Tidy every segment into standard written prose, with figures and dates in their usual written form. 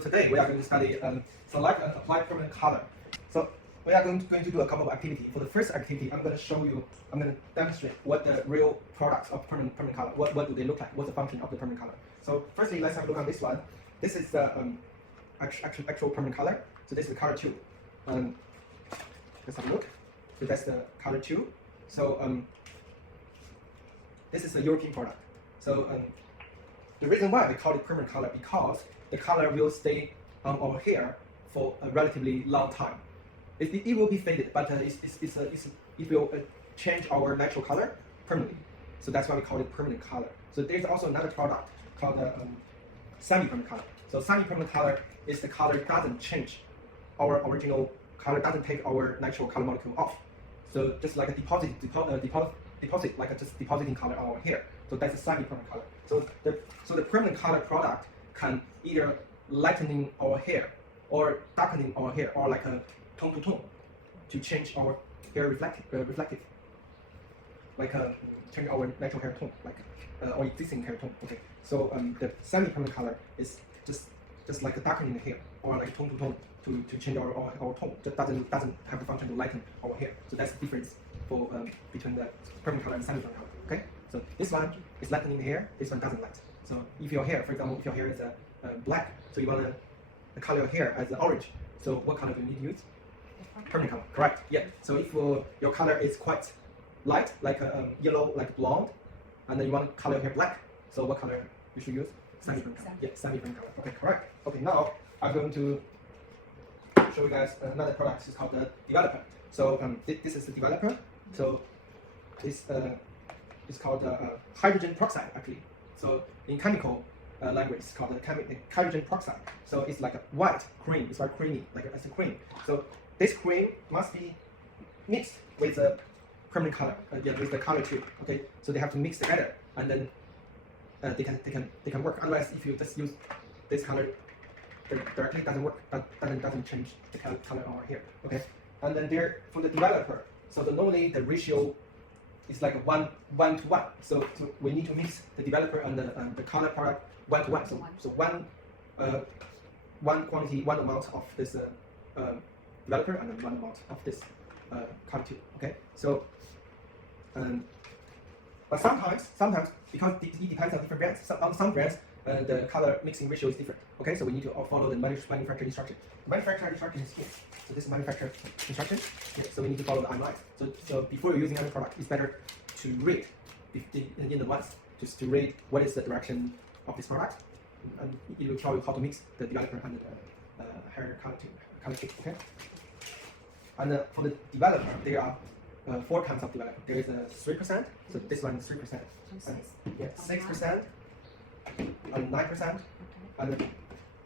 Today we are going to study select and apply permanent color. So we are going to do a couple of activities. For the first activity, I'm going to demonstrate what the real products of permanent color, what do they look like, what's the function of the permanent color. So firstly, let's have a look on this one. This is the actual permanent color. So this is the color 2. Let's have a look. So that's the color 2. So this is a European product. So the reason why we call it permanent color because the color will stay on our hair for a relatively long time. It will be faded, but it will change our natural color permanently. So that's why we call it permanent color. So there's also another product called semi-permanent color. So semi-permanent color is the color doesn't change our original color, doesn't take our natural color molecule off. So just like a deposit like just depositing color on our hair. So that's a semi-permanent color. So the permanent color product can either lightening our hair or darkening our hair, or like a tone to tone to change our hair reflective, like change our natural hair tone, like our existing hair tone. Okay, so the semi-permanent color is just like a darkening the hair, or like tone to tone to change our tone. Just doesn't have the function to lighten our hair. So that's the difference for between the permanent color and semi-permanent color. Okay, so this one is lightening the hair, this one doesn't light. So if your hair, for example, if your hair is black, so you want to color your hair as orange, so what color do you need to use? Permanent color, correct? Yeah. So if your color is quite light, like yellow, like blonde, and then you want to color your hair black, so what color you should use? Semi-permanent color. Yeah, semi-permanent color. Okay, correct. Okay, now I'm going to show you guys another product. It's called the developer. So this is the developer. So this is called hydrogen peroxide actually. So in chemical language, it's called hydrogen peroxide. So it's like a white cream. It's very creamy, like it's a cream. So this cream must be mixed with the permanent color, with the color 2. Okay, so they have to mix together, and then they can work. Otherwise, if you just use this color directly, it doesn't work. Doesn't change the color of our hair. Okay, and then there for the developer. So normally the ratio is like a 1 to 1. So we need to mix the developer and the color product 1 to 1. So one quantity, one amount of this developer, and then one amount of this color 2. Okay. So but sometimes because it depends on different brands. On some brands the color mixing ratio is different. Okay. So we need to follow the manufacturer instruction. The manufacturer instruction is here. So this is manufacturer instruction. Yeah, so we need to follow the timelines. So before you're using any product, it's better to read in advance, just to read what is the direction of this product, and it will tell you how to mix the developer and the hair color too. Okay. And for the developer, there are 4 kinds of developer. There is a 3%. So this one is 3%. Yeah, 6%, and 9%, and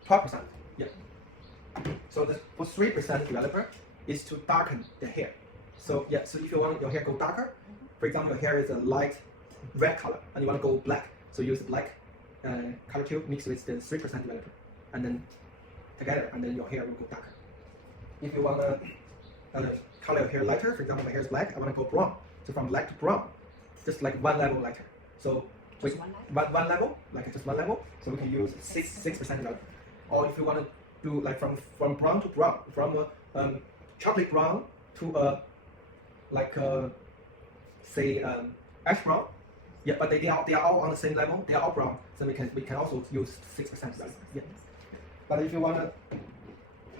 12%. Yeah. So for 3% developer is to darken the hair. So yeah, so if you want your hair go darker, for example, your hair is a light red color and you want to go black, so use the black color tube mixed with the 3% developer, and then together, and then your hair will go darker. If you want to color your hair lighter, for example, my hair is black, I want to go brown. So from black to brown, just like one level lighter. So with one level, like just one level, so we can use 6% developer. Or if you want to do like from brown to brown, from chocolate brown to say ash brown. Yeah, but they are all on the same level. They are all brown, so we can also use 6%. Yeah. But if you want to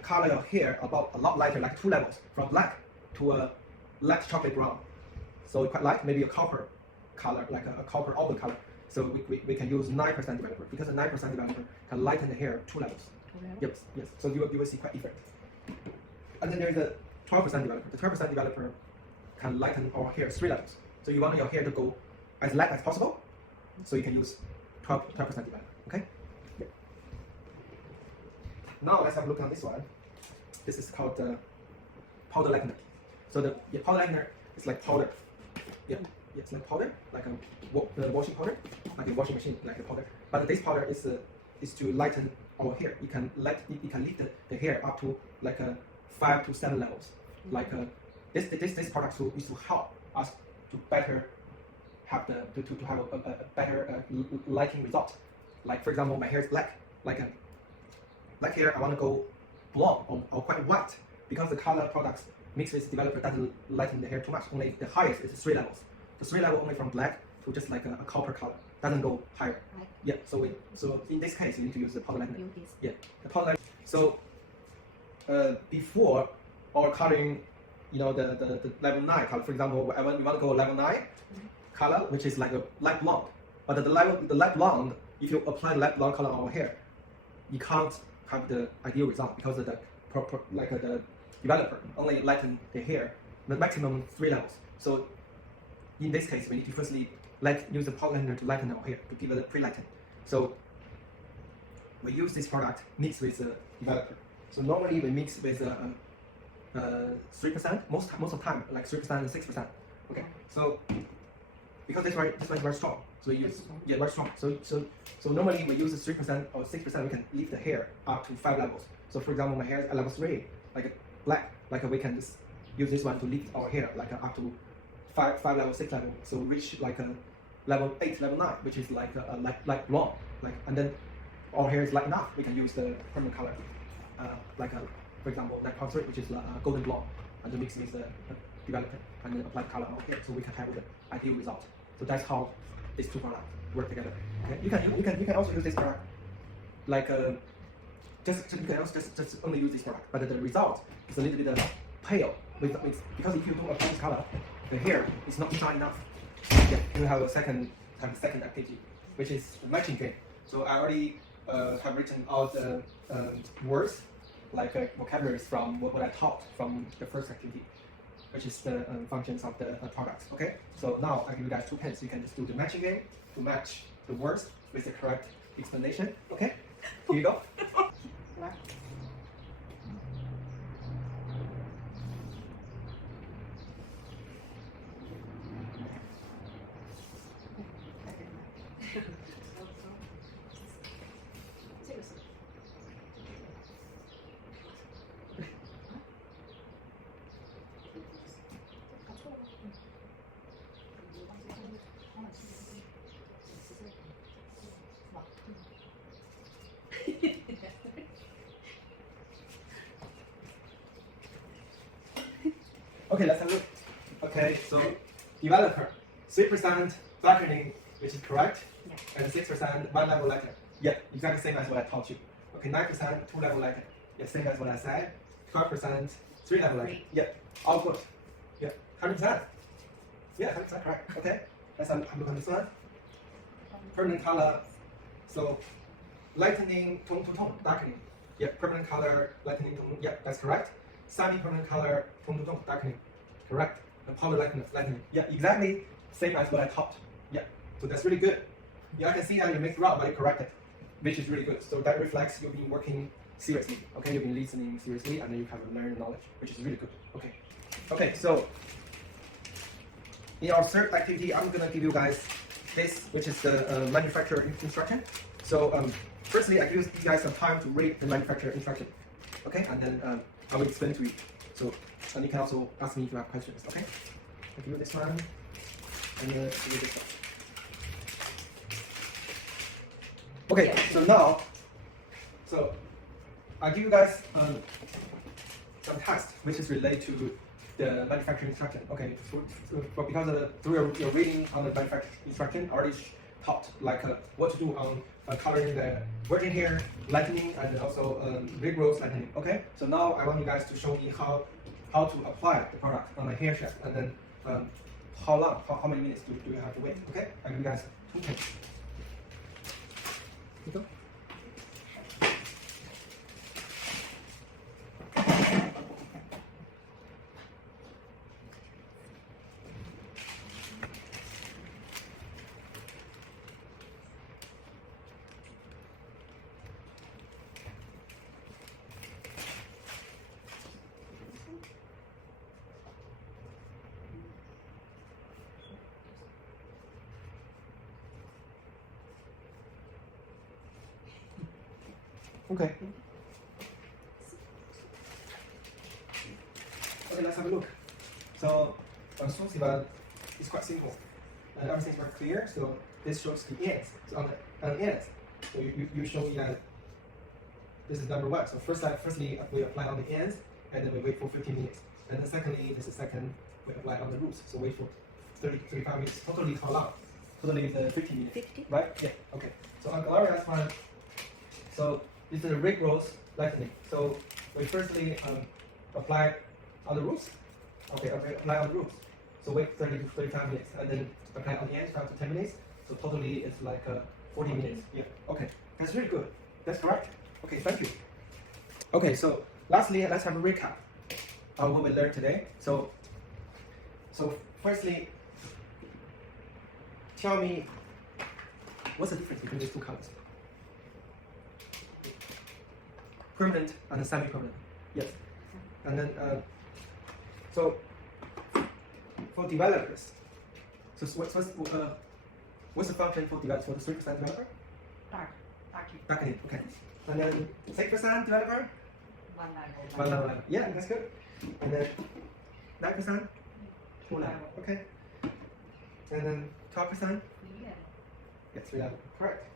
color your hair about a lot lighter, like 2 levels, from black to a light chocolate brown, so quite light, maybe a copper color, like a copper almond color. So we can use 9% developer, because the 9% developer can lighten the hair 2 levels. Yes. So you will see quite different. And then there is a 12% developer. The 12% developer can lighten our hair 3 levels. So you want your hair to go as light as possible, so you can use 12% developer. Okay. Yeah. Now let's have a look on this one. This is called the powder lightener. So the powder lightener is like powder. Yeah, it's like powder, like the washing powder, like a washing machine, like a powder. But this powder is to lighten our hair. It can lift the hair up to like 5 to 7 levels. Like this product is to help us to better have a better lighting result. Like for example, my hair is black. Like like here, I want to go blonde or quite white, because the color products mixed with developer doesn't lighten the hair too much. Only the highest is 3 levels. The 3 level only from black to just like a copper color, doesn't go higher. Right. Yeah. So in this case, you need to use the powder lightening. Yeah, the powder lightening. So before or coloring, the level 9 color, for example, when you want to go level 9 color, which is like a light blonde, but the light blonde, if you apply the light blonde color on our hair, you can't have the ideal result because of the developer only lighten the hair the maximum 3 levels. So in this case, we need to firstly use the powder lightener to lighten our hair, to give it a pre-lighten. So we use this product mixed with the developer. So normally we mix with 3%, most of the time, like 3% and 6%. Okay, so because this one is very strong, so we use very strong. So normally we use 3% or 6%. We can lift the hair up to 5 levels. So for example, my hair is at level 3, like black, like we can just use this one to lift our hair like up to 5 level, 6 level. So reach like a level 8, level 9, which is like light blonde. And then our hair is light enough. We can use the permanent color, for example, like part 3, which is golden blonde, and then mix with the developer and then apply the color on our hair, so we can have the ideal result. So that's how these two products work together. Okay, you can also use this product like you can also just only use this product, but the result is a little bit pale because if you don't apply this color, the hair is not shine enough. Yeah, you have a second activity, which is the matching game. So I already have written out the words, like vocabularies from what I taught from the first activity, which is the functions of the products. Okay, so now I give you guys 2 pens. You can just do the matching game to match the words with the correct explanation. Okay, here you go. Okay, let's have a look. Okay, so developer, 3% darkening, which is correct, and 6% 1 level lighter. Yeah, exactly same as what I taught you. Okay, 9% 2 level lighter. Yeah, same as what I said. 12% 3 level lighter. Yeah, all good. Yeah, 100%. Yeah, 100% correct. Okay, let's have a look at this one. Permanent color. So lightening tone to tone, darkening. Yeah, permanent color, lightening tone. Yeah, that's correct. Semi-permanent color, tone to tone, darkening. Correct. And powder lightening. Yeah, exactly same as what I taught. Yeah, so that's really good. Yeah, I can see that you mixed it up, but you corrected, which is really good. So that reflects you've been working seriously. Okay, you've been listening seriously, and then you have learned knowledge, which is really good. Okay. Okay, so in our third activity, I'm gonna give you guys this, which is the manufacturer instruction. So firstly, I give you guys some time to read the manufacturer instruction. Okay, and then I will explain to you. So, and you can also ask me if you have questions. Okay, I'll give you this one, and give you this one. Okay, so now, I give you guys some text which is related to the manufacturing instruction. Okay, because through your reading on the manufacturing instruction, I already taught like what to do on coloring the virgin hair, lightening, and also rigorous lightening. Okay, so now I want you guys to show me how to apply the product on the hair shaft, and then how many minutes do you have to wait? Okay, I give you guys 2 minutes. Here you go. Okay. Okay, let's have a look. So, Susivan is quite simple, and everything's very clear. So this shows the ends. So on the ends, so you show me that this is number one. So firstly, we apply on the ends, and then we wait for 15 minutes. And then secondly, this is second, we apply on the roots. So wait for 35 minutes. Totally how long? Totally is 15 minutes. 50? Right? Yeah. Okay. So on Gloria's one, so this is a rigorous lightning. So we firstly apply on the roots. Okay, apply on the roots. So wait 30 to 35 minutes, and then apply on the ends 5 to 10 minutes. So totally it's like 40 minutes. Yeah. Okay. That's really good. That's correct. Okay. Thank you. Okay. So lastly, let's have a recap on what we learned today. So firstly, tell me what's the difference between these two colors? Permanent and semi-permanent. Yes. And then so for developers, so what's the function for developer, for the 3% developer? Darkening. Okay. And then 6% developer? One level. Yeah, that's good. And then 9%? 2 level. Okay. And then 12%? Yeah, 3 level. Correct.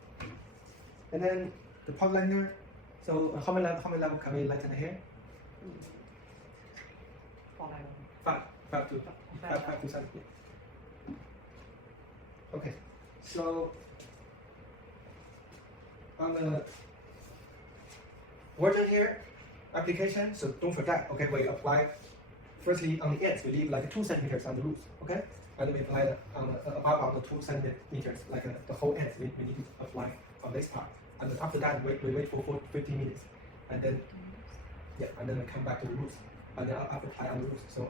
And then the pot liner. So how many level can we lighten here? 5 to 7. Yeah. Okay. So on the version here, application. So don't forget. Okay, we apply firstly on the ends. We leave like 2 centimeters on the roots. Okay, and we apply on the above the 2 centimeters, like the whole ends. We need to apply on this part. And then after that, we wait for 15 minutes, and then and then we come back to the roots, and then I'll apply on the roots. So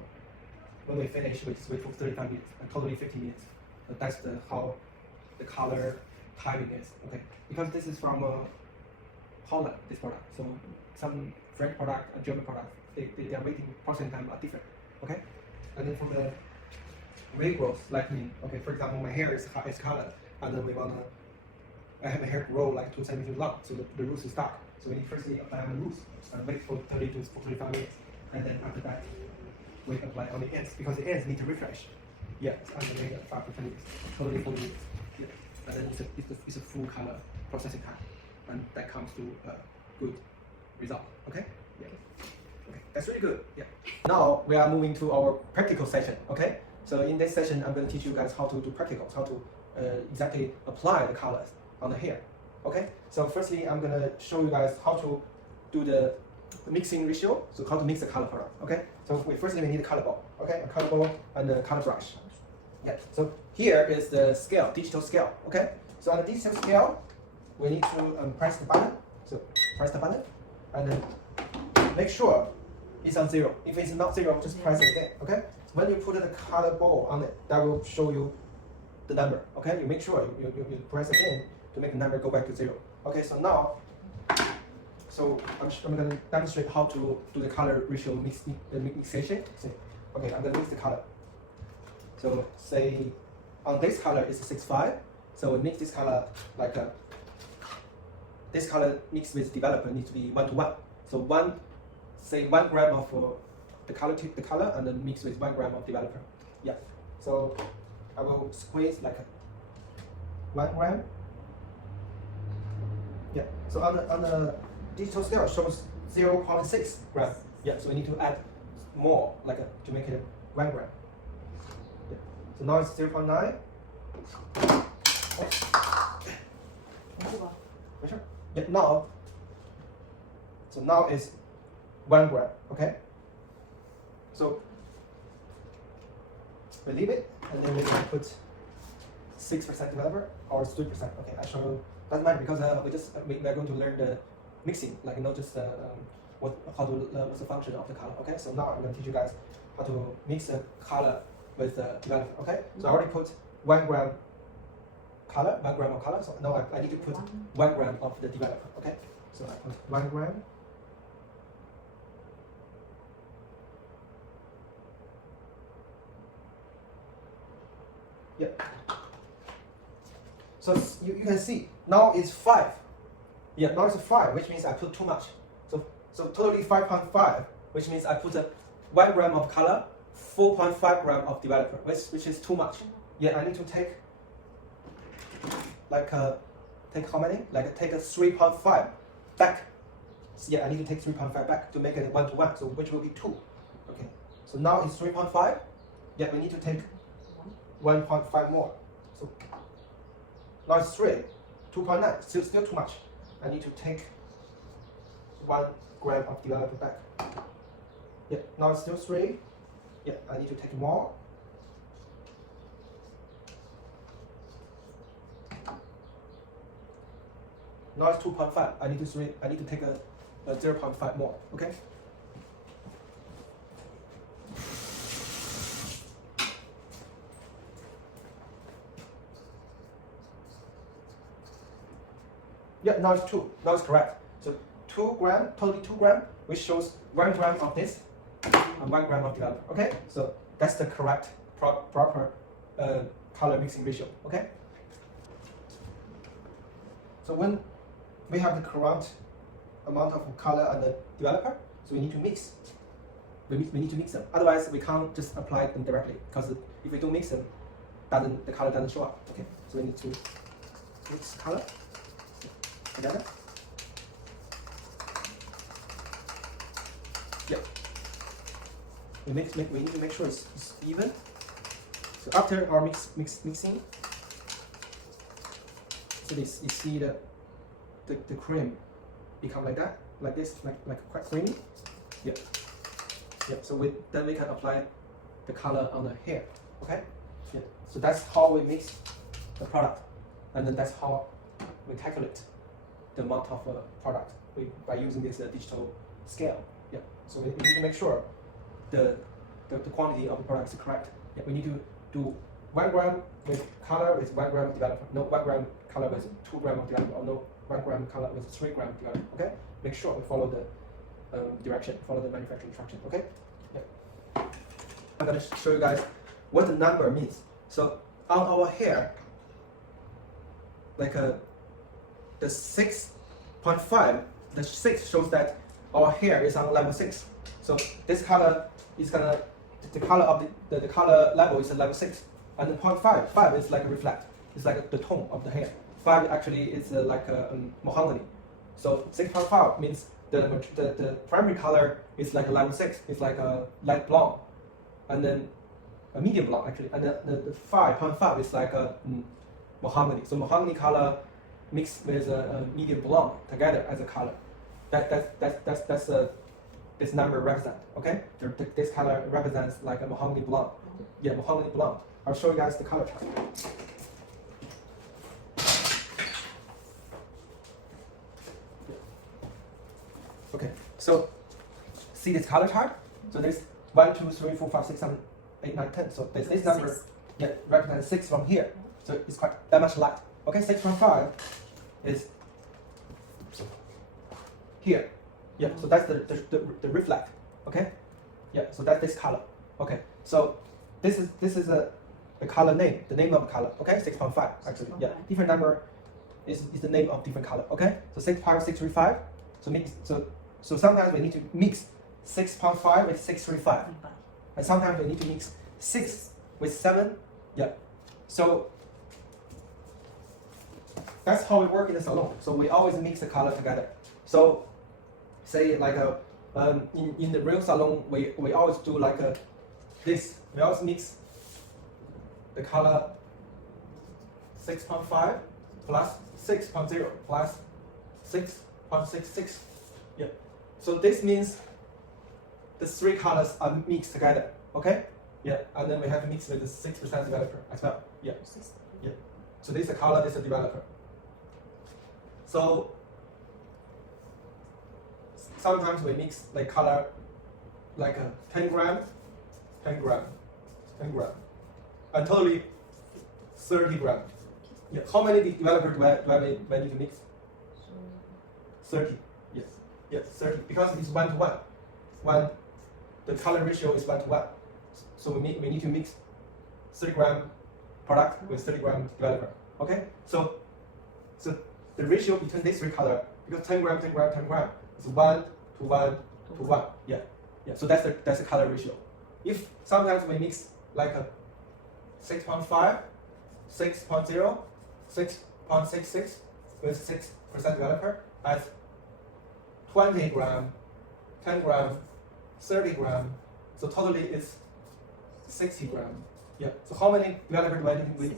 when we finish, we just wait for 35 minutes, and totally 15 minutes. That's how the color timing is. Okay, because this is from Holland, this product. So some French product and German product, their waiting processing time are different. Okay, and then from the regrowth, like me. Okay, for example, my hair is colored, and then I have my hair grow like 2 centimeters long, so the roots is dark. So we firstly apply on the roots and wait for 30 to 45 minutes, and then after that we apply on the ends because the ends need to refresh. Yeah, it's under 5 to 10 minutes, totally 40 minutes. Yeah, and then it's a full color processing time, and that comes to a good result. Okay. Yeah. Okay, that's really good. Yeah. Now we are moving to our practical session. Okay. So in this session, I'm going to teach you guys how to do practicals, how to exactly apply the colors on the hair. Okay, so firstly I'm gonna show you guys how to do the mixing ratio, so how to mix the color product. Okay, so firstly we need a color ball, okay, a color ball and a color brush. Yeah, so here is the scale, digital scale. Okay, so on the digital scale we need to press the button, so press the button and then make sure it's on 0. If it's not 0, just press it again. Okay, so when you put the color ball on it, that will show you the number. Okay, you make sure you press again to make the number go back to 0. Okay, so now, I'm going to demonstrate how to do the color ratio mixation. So, okay, I'm going to mix the color. So say on this color is 6.5. So we mix this color like this color mixed with developer needs to be 1 to 1. So 1 gram of the color and then mix with 1 gram of developer. Yeah. So I will squeeze like 1 gram. Yeah, so on the digital scale shows 0.6 gram. Yeah, so we need to add more, like to make it 1 gram. Yeah. So now it's 0.9. Yeah, now it's 1 gram. Okay. So we leave it, and then we can put 6% developer or 3%. Okay, I show you. Doesn't matter because we are going to learn the mixing, like not just what's the function of the color. Okay, so now I'm going to teach you guys how to mix the color with the developer. Okay, so I already put 1 gram color, 1 gram of color. So now I need to put 1 gram of the developer. Okay, so I put 1 gram. Yeah. So you can see now it's 5. Yeah, now it's 5, which means I put too much. So totally 5.5, which means I put 1 gram of color, 4.5 gram of developer, which is too much. Yeah, I need to take like take how many? Like take a 3.5 back. yeah, I need to take 3.5 back to make it 1:1, so which will be 2. Okay, so now it's 3.5. Yeah, we need to take 1.5 more. So now it's 3, 2.9, still too much. I need to take 1 gram of developer back. Yeah, now it's still 3. Yeah, I need to take more. Now it's 2.5. I need to take a 0.5 more. Okay. Yeah, now it's 2. Now it's correct. So 2 gram, totally 2 gram, which shows 1 gram of this and 1 gram of developer. Okay, so that's the correct proper color mixing ratio. Okay. So when we have the correct amount of color and the developer, so we need to mix. We need to mix them. Otherwise, we can't just apply them directly, because if we don't mix them, the color doesn't show up. Okay, so we need to mix color together. Yeah. We need to make sure it's even. So after our mixing, so you see the cream become like that, like this, like quite creamy. Yeah. Yeah. So then we can apply the color on the hair. Okay. Yeah. So that's how we mix the product, and then that's how we calculate the amount of product by using this digital scale. Yeah. So we need to make sure the quantity of the product is correct. Yeah. We need to do 1 gram with color with 1 gram of developer. No 1 gram color with 2 gram of developer. Or no 1 gram color with 3 gram of developer. Okay. Make sure we follow the direction, follow the manufacturing instruction. Okay. Yeah. I'm gonna show you guys what the number means. So on our hair, like the 6.5, the 6 shows that our hair is on level 6. So this color is gonna, the color of the color level is a level 6, and the 0.5, 5 is like a reflect. It's like the tone of the hair. 5 actually is like a mahogany. So 6.5 means the primary color is like a level 6. It's like a light blonde, and then a medium blonde actually, and then the 5.5 is like a mahogany. So mahogany color mixed with a medium blonde together as a color. That's this number represent. Okay, this color represents like a mahogany blonde. Yeah, mahogany blonde. I'll show you guys the color chart. Okay, so see this color chart. So there's 1, 2, 3, 4, 5, 6, 7, 8, 9, 10. So this number represents 6 from here. So it's quite that much light. Okay, 6.5 is here. Yeah, so that's the reflect. Okay, yeah, so that's this color. Okay, so this is the color name, the name of the color. Okay, 6.5 actually. Yeah, different number is the name of different color. Okay, so 6.5, 635. So sometimes we need to mix 6.5 with 635, and sometimes we need to mix 6 with 7. Yeah, so that's how we work in the salon. So we always mix the color together. So say like in the real salon, we always do like this. We always mix the color 6.5 plus 6.0 plus 6.66. Yeah. So this means the 3 colors are mixed together. Okay. Yeah. And then we have to mix with the 6% developer as well. Yeah. Yeah. So this is the color. This is the developer. So sometimes we mix like color like 10 gram, 10 gram, 10 gram, and totally 30 gram. Yeah. How many developers do I need to mix? 30. Yes. Yes, 30. Because it's 1:1. The color ratio is 1:1. So we need to mix 30 gram product with 30 gram developer. Okay. So the ratio between these 3 colors, because 10 gram, 10 gram, 10 gram, is 1 to 1 to 1. Yeah. Yeah. So that's the color ratio. If sometimes we mix like a 6.5, 6.0, 6.66 with 6% developer as 20 gram, 10 gram, 30 gram. So totally it's 60 gram. Yeah. So how many developer do I need to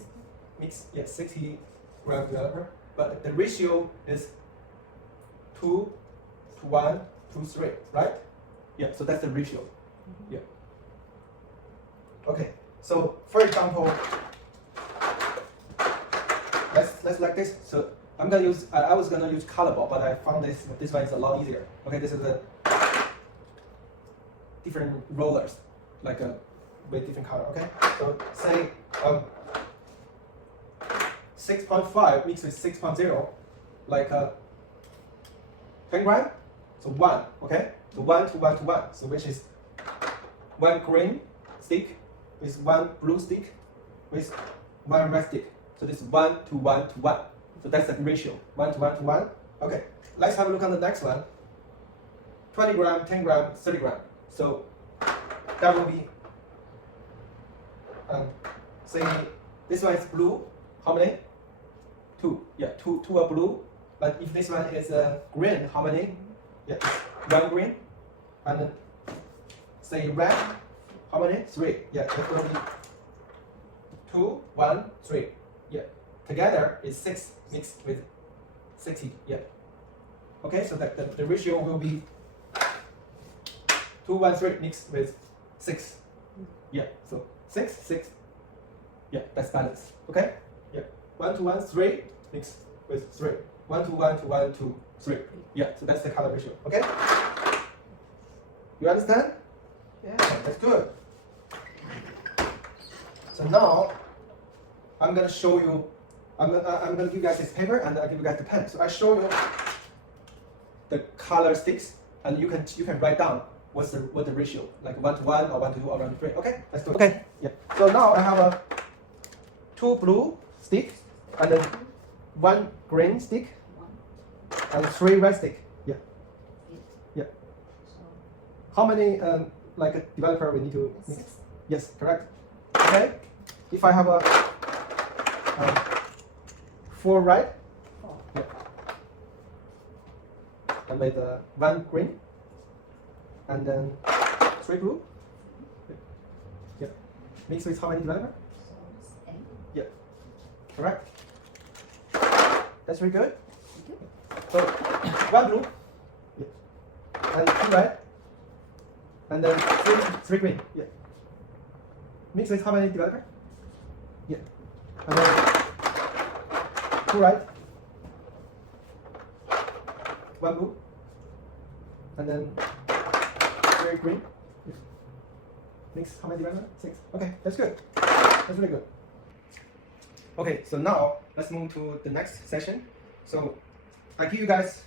mix? Yeah, 60 gram developer. But the ratio is 2 to 1 to 3, right? Yeah. So that's the ratio. Yeah. Okay. So for example, let's like this. So I'm gonna use. I was gonna use color ball, but I found this one is a lot easier. Okay, this is a different rollers, like with different color. Okay, so say 6.5 mixed with 6.0, like 10 gram. So 1. Okay, so 1 to 1 to 1. So which is 1 green stick with 1 blue stick with 1 red stick. So this is 1 to 1 to 1. So that's the ratio, 1 to 1 to 1. Okay, let's have a look at the next one. 20 gram, 10 gram, 30 gram. So that will be, say this one is blue. How many? 2. Yeah, two are blue. But if this one is green, how many? Yeah, 1 green. And then say red, how many? 3. Yeah, it will be 2, 1, 3. Yeah, together is 6 mixed with 60. Yeah. Okay, so that the ratio will be 2, 1, 3 mixed with 6. Yeah, so 6, 6. Yeah, that's balance. Okay? Yeah. 1 to 1, 3 mixed with 3. 1 to 1 to 1 to 3. Yeah, so that's the color ratio. Okay? You understand? Yeah, that's good. So now I'm gonna show you. I'm gonna give you guys this paper and I'll give you guys the pen. So I show you the color sticks and you can write down what the ratio, like 1 to 1 or 1 to 2 or 1 to 3. Okay, let's do it. Okay, yeah. So now I have 2 blue sticks and then 1 green stick and 3 red stick. Yeah. Yeah. How many like a developer we need to mix? Yes, correct. Okay. If I have a 4 red, yeah. And with 1 green, and then 3 blue. Yeah. Mix with how many developer? Yeah. Correct. That's very good. So 1 blue, yeah. And 2 red, and then 3 green. Yeah. Mix with how many developer? Yeah. And then 2 red, 1 blue, and then 3 green. Yeah. Mix how many developer? 6. Okay, that's good. That's really good. Okay, so now let's move to the next session. So I give you guys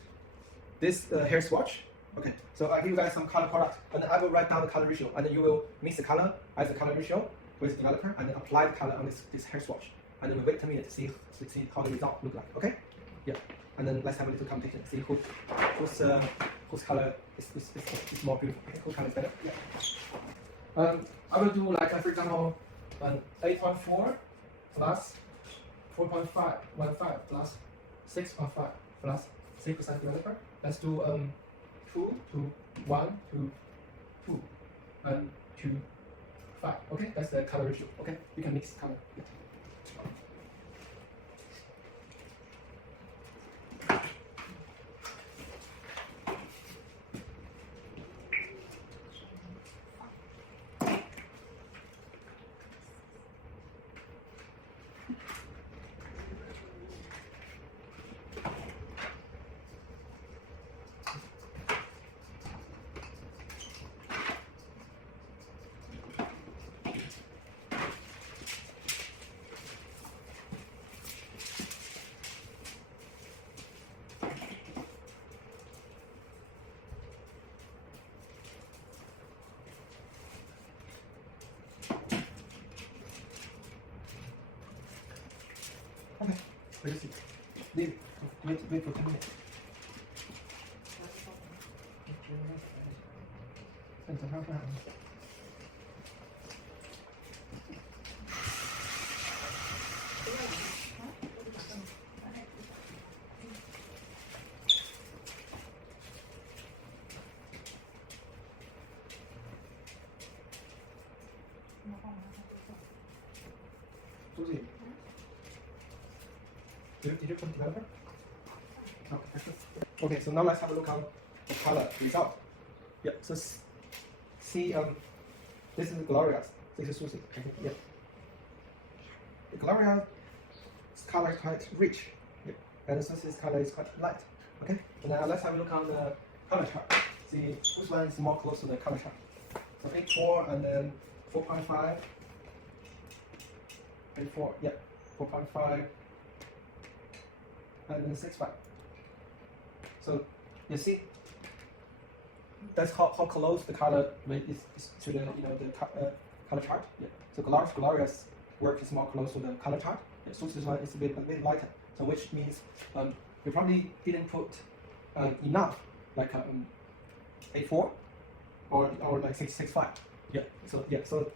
this hair swatch. Okay, so I give you guys some color product, and then I will write down the color ratio, and then you will mix the color as the color ratio with the developer, and then apply the color on this hair swatch, and then we wait a minute to see how the result look like. Okay, yeah, and then let's have a little competition, see whose color is more beautiful. Okay? Whose color is better? Yeah. I will do like for example, 8.4 plus 4.15 plus 6.5 plus 3% developer. Let's do 2 to 1 to 2 and 2, 5. Okay, that's the color ratio. Okay, you can mix color. Yeah. Okay, wait a second. Wait for 10 minutes. Susie. Did you put developer? Okay. Okay, so now let's have a look on the color result. Yeah, so see, this is Gloria's, this is Susie. Yeah. The Gloria's color is quite rich, yeah. And Susie's color is quite light. Okay, so now let's have a look on the color chart. See which one is more close to the color chart. So 8.4 and then 4.5. 8.4, yeah, 4.5, and then 6.5. So you see, that's how close the color is to the the color chart. Yeah. So Gloria's work is more close to the color chart. Yeah, Susie's one is a bit lighter. So which means we probably didn't put enough like 8.4 or like 6.5. Yeah. So yeah. So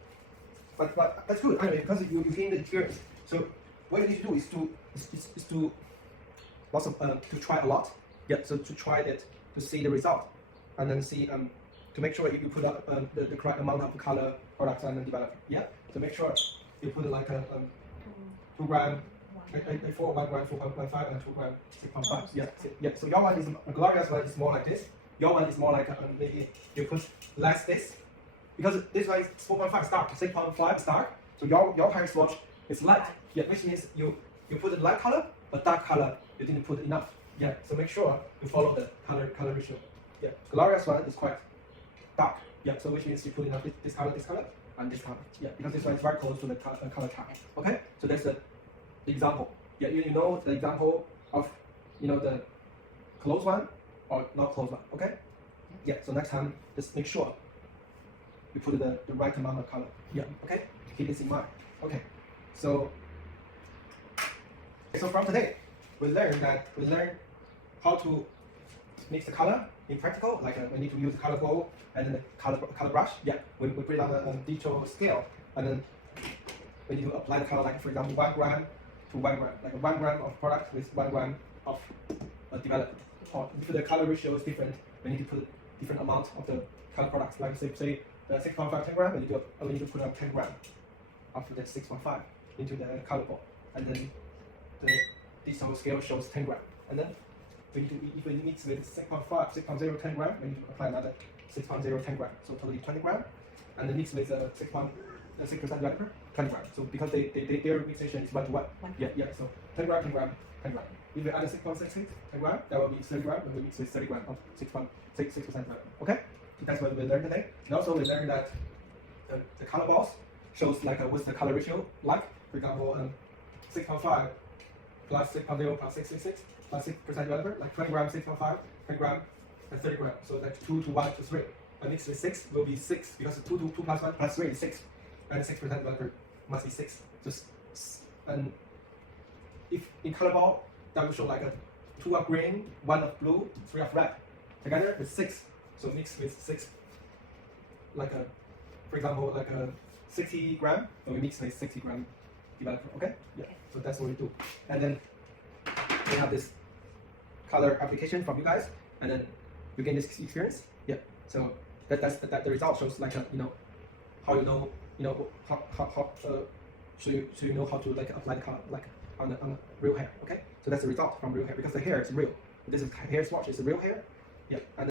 but that's good anyway because you gain the experience. So what you need to do is to lots of to try a lot. Yeah. So to try that to see the result, and then see to make sure you put up the correct amount of color products and then develop. Yeah. So make sure you put like a 2 gram. 4, 1 gram, 4.15, and 2 gram, 6.5. Yeah, yeah. So your one is Gloria's one is more like this. Your one is more like maybe you put less this because this one is 4.5 stark, 6.5 stark. So your hair swatch is light. Yeah, which means you put a light color, but dark color you didn't put enough. Yeah. So make sure you follow the color ratio. Yeah. Gloria's one is quite dark. Yeah. So which means you put enough this color, and this color. Yeah. Because this one is very close to the color chart. Okay. So that's the example. Yeah, you know the example of the close one or not close one. Okay. Yeah. So next time, just make sure you put the right amount of color. Yeah. Okay. Keep this in mind. Okay. So from today, we learned how to mix the color in practical. Like we need to use the color bowl and then the color brush. Yeah. We put it on a digital scale, and then we need to apply the color. Like for example, 1 gram. To 1 gram, like 1 gram of product with 1 gram of development. Or if the color ratio is different, we need to put different amount of the color products. Like say the 6.5 10 gram, we need to put up 10 gram of the 6.5 into the color bowl, and then the digital scale shows 10 gram. And then if we mix with 6.5, 6.0 10 gram, we need to apply another 6.0 10 gram, so totally 20 gram. And then mix with 6% developer, 20 gram. So because their mixation is 1 to 1. Yeah, yeah. So 10 gram, 10 gram, 10 gram. If we add 6.66 10 gram, that will be 30 gram. And we mix with 30 gram of 6% developer. Okay. So that's what we learned today. And also we learned that the color balls shows like what's the color ratio like. For example, 6.5 plus 6.0 plus 666 plus 6% developer, like 20 gram, 6.5, 10 gram, and 30 gram. So that's 2 to 1 to 3. But mixed with 6 will be 6 because 2 plus 1 plus 3 is 6. And 6% developer must be 6. And if in color ball, that will show like 2 of green, 1 of blue, 3 of red. Together with 6. So mix with 6. Like for example, like 60 gram. So we mix with 60 gram developer. Okay? Yeah. So that's what we do. And then we have this color application from you guys, and then you gain this experience. Yeah. So that's the result shows like how how so you know how to like apply the color like on the real hair. Okay. So that's the result from real hair because the hair is real. This is hair swatch is real hair. Yeah. And